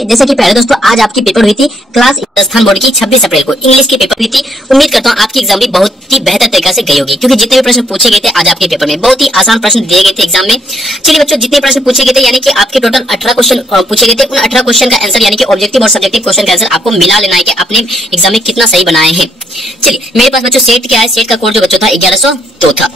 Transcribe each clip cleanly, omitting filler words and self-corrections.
जैसे कि पहले दोस्तों आज आपकी पेपर हुई थी क्लास राजस्थान बोर्ड की 26 अप्रैल को इंग्लिश की पेपर हुई थी। उम्मीद करता हूँ आपकी एग्जाम भी बहुत ही बेहतर तरीके से गई होगी, क्योंकि जितने भी प्रश्न पूछे गए थे आज आपके पेपर में बहुत ही आसान प्रश्न दिए गए थे एग्जाम में। चलिए बच्चों, जितने प्रश्न पूछे गए थे यानी कि आपके टोटल 18 क्वेश्चन पूछे गए थे, उन 18 क्वेश्चन का आंसर यानी कि ऑब्जेक्टिव और सब्जेक्टिव क्वेश्चन का आंसर आपको मिला लेना है कि आपने एग्जाम में कितना सही बनाए हैं। चलिए मेरे पास बच्चों सेट क्या है, सेट का कोड जो बच्चों था 1102 था।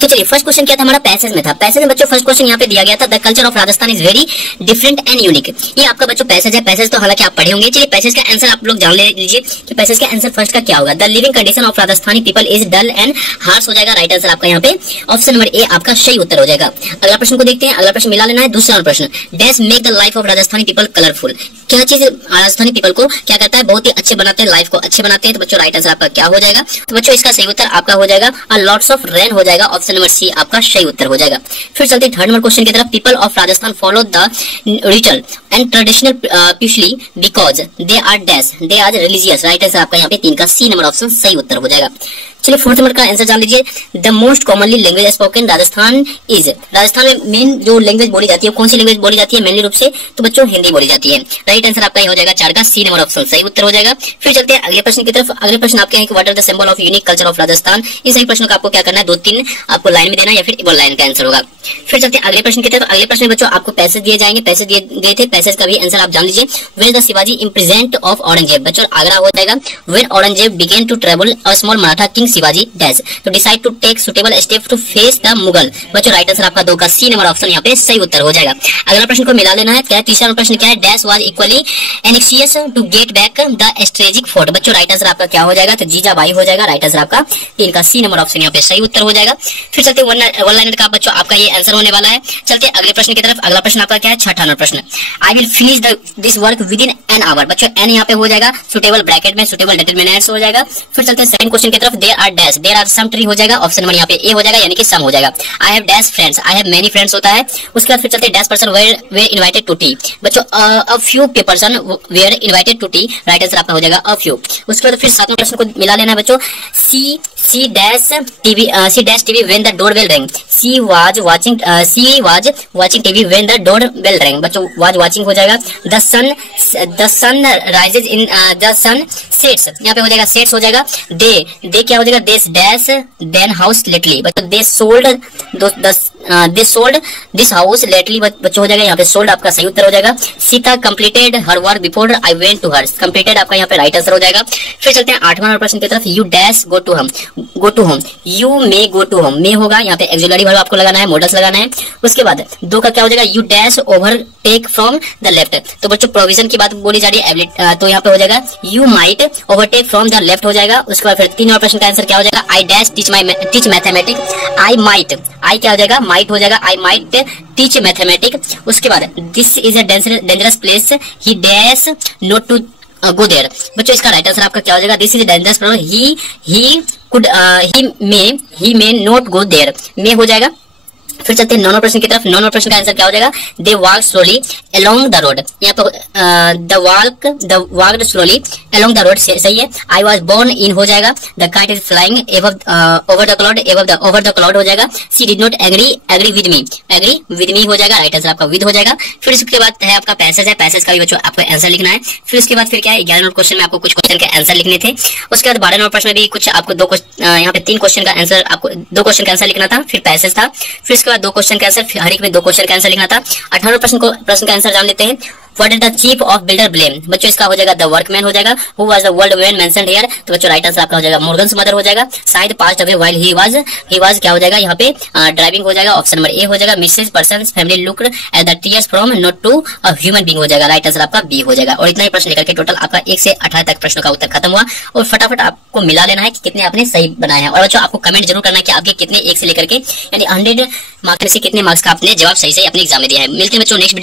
तो चलिए फर्स्ट क्वेश्चन क्या था हमारा, पैसेज में था। पैसेज में बच्चों फर्स्ट क्वेश्चन यहाँ पे दिया गया था, the culture of Rajasthan is very different and unique. ये आपका बच्चों पैसेज है, पैसेज तो हालांकि आप पढ़े होंगे। चलिए पैसेज का आंसर आप लोग जान लीजिए कि पैसेज का आंसर फर्स्ट का क्या होगा। The living condition of Rajasthani people is dull and harsh हो जाएगा, राइट आंसर आपका यहाँ पे ऑप्शन नंबर ए आपका सही उत्तर हो जाएगा। अगला प्रश्न को देखते हैं, अगला प्रश्न मिला लेना है। दूसरा प्रश्न, dash make the life of Rajasthani people colourful. क्या चीज राजस्थानी पीपल को क्या कहता है, बहुत ही अच्छे बनाते हैं, लाइफ को अच्छे बनाते हैं। तो बच्चों राइट आंसर आपका क्या हो जाएगा, तो बच्चों इसका सही उत्तर आपका हो जाएगा लॉट्स ऑफ रेन हो जाएगा, ऑप्शन नंबर सी आपका सही उत्तर हो जाएगा। फिर चलते थर्ड नंबर क्वेश्चन की तरफ, people of Rajasthan follow the ritual and traditional peacefully because they are dash, they are religious, right answer आपका यहाँ पे 3 का सी नंबर ऑप्शन सही उत्तर हो जाएगा। चलिए फोर्थ नंबर का आंसर जान लीजिए, the most commonly language spoken Rajasthan is. Rajasthan में मेन जो लैंग्वेज बोली जाती है, कौन सी लैंग्वेज बोली जाती है मेनली रूप से, तो बच्चों हिंदी बोली जाती है। राइट आंसर आपका ये हो जाएगा 4 का सी नंबर ऑप्शन सही उत्तर हो जाएगा। फिर चलते हैं अगले प्रश्न की तरफ। अगले प्रश्न आपके हैं कि what are the symbol of unique culture of Rajasthan. इस सही प्रश्न का आपको क्या करना है, 2-3 आपको लाइन में देना या फिर वन लाइन का आंसर होगा। फिर चलते हैं अगले प्रश्न की तरफ। अगले प्रश्न में बच्चों आपको पैसेज दिए जाएंगे, पैसेज दिए गए थे, पैसेज का भी आंसर आप जान लीजिए। Where the Shivaji imprisoned of Aurangzeb, बच्चों आगरा हो जाएगा। Where Aurangzeb began to travel a small Maratha king Shivaji dash to decide to take suitable step to face the Mughal. बच्चों राइट आंसर आपका 2 का सी नंबर ऑप्शन यहाँ पे सही उत्तर हो जाएगा। अगला प्रश्न को मिला लेना है। क्या तीसरा प्रश्न क्या है, dash was equally anxious to get back the strategic fort. बच्चों राइट आंसर आपका क्या हो जाएगा, तो जीजाबाई हो जाएगा, राइट आंसर आपका 3 का सी नंबर ऑप्शन यहाँ पे सही उत्तर हो जाएगा। फिर चलते वन लाइनर का बच्चों आपका ये आंसर होने वाला है। चलते अगले प्रश्न की तरफ। अगला प्रश्न आपका क्या है, 6वां नंबर प्रश्न, I will finish this work within an hour. बच्चों एन यहाँ पे हो जाएगा सुटेबल ब्रैकेट में, सुटेबल डिटरमिनेंट्स हो जाएगा। फिर चलते सेकंड क्वेश्चन की तरफ, there are dash, there are some tree हो जाएगा, ऑप्शन नंबर यहाँ पे ए हो जाएगा यानी कि सम हो जाएगा। I have dash friends, I have many friends होता है। उसके बाद फिर चलते dash person were invited to tea. बच्चों a few person were invited to tea, right answer आपका हो जाएगा अ फ्यू। उसके बाद फिर 7वें प्रश्न को मिला लेना है बच्चों, she dash TV when the door bell rang. She was watching TV when the door bell rang. बच्चों वाज वाचिंग हो जाएगा। The sun rises in the sun sets, यहाँ पे हो जाएगा सेट्स हो जाएगा। दे क्या हो जाएगा, देस डैश देन हाउस लेटली। बच्चों they sold this house lately, बच्चों हो जाएगा यहाँ पे सोल्ड आपका सही उत्तर हो जाएगा। Sita completed her work before I went to her, completed आपका यहाँ पे राइट आंसर हो जाएगा। फिर चलते हैं 8वां प्रश्न की तरफ, you dash go to home, you may go to home, may होगा यहाँ पे एक्सिलरी वर्ब आपको लगाना है, मॉडल्स लगाना है। उसके बाद 2 का क्या हो जाएगा, you dash overtake from the left. तो बच्चों प्रोविजन की बात बोली जा रही है, तो यहाँ पे हो जाएगा you might overtake from the left हो जाएगा। उसके बाद फिर 3वां प्रश्न का आंसर क्या हो जाएगा, आई डैश टीच मैथमेटिक्स, आई क्या हो जाएगा, माइट हो जाएगा, आई माइट टीच मैथमेटिक्स। उसके बाद this is a dangerous place, he dash not to go there. बच्चों इसका राइट आंसर आपका क्या हो जाएगा, this is dangerous place, he may not go there, may हो जाएगा। फिर चलते हैं 9वें प्रश्न की तरफ। 9वें प्रश्न का आंसर क्या हो जाएगा, they walk slowly along the road. यहाँ पे the walked slowly along the road सही है। आई वॉज बोर्न इन हो जाएगा। The kite is flying over the cloud हो जाएगा। She did not agree with me हो जाएगा, राइट आंसर आपका विद हो जाएगा। फिर इसके बाद है आपका पैसेज है, पैसेज का भी बच्चों आपको आंसर लिखना है। फिर उसके बाद फिर क्या है, 11वें नंबर क्वेश्चन में आपको कुछ क्वेश्चन के आंसर लिखने थे। उसके बाद 12वें नंबर प्रश्न में भी कुछ आपको यहाँ पे 3 क्वेश्चन का आंसर, आपको 2 क्वेश्चन का आंसर लिखना था, फिर पैसेज था। फिर उसके बाद 2 क्वेश्चन का आंसर, हर एक में 2 क्वेश्चन का आंसर लिखना था। 18वें प्रश्न का आंसर जान लेते हैं, what is the chief of builder blame. बच्चों इसका हो जाएगा द वर्कमैन हो जाएगा। Who was the world man mentioned here, तो बच्चों राइट आंसर आपका हो जाएगा मॉर्गन्स मदर हो जाएगा। शायद passed away while he was क्या हो जाएगा यहाँ पे ड्राइविंग हो जाएगा, ऑप्शन नंबर ए हो जाएगा। Mrs persons family looked at the tears from not to a human being हो जाएगा, राइट आंसर आपका बी हो जाएगा। और इतना ही प्रश्न लेकर के टोटल आपका 1 से 18 तक प्रश्नों का उत्तर खत्म हुआ। और फटाफट आपको मिला लेना है कि कितने आपने सही बनाए हैं। और बच्चों आपको कमेंट जरूर करना है कि आपके कितने 1 से लेकर के यानी 100 मार्क्स में से कितने मार्क्स का आपने जवाब सही अपने एग्जाम में दिया है। मिलते हैं बच्चों नेक्स्ट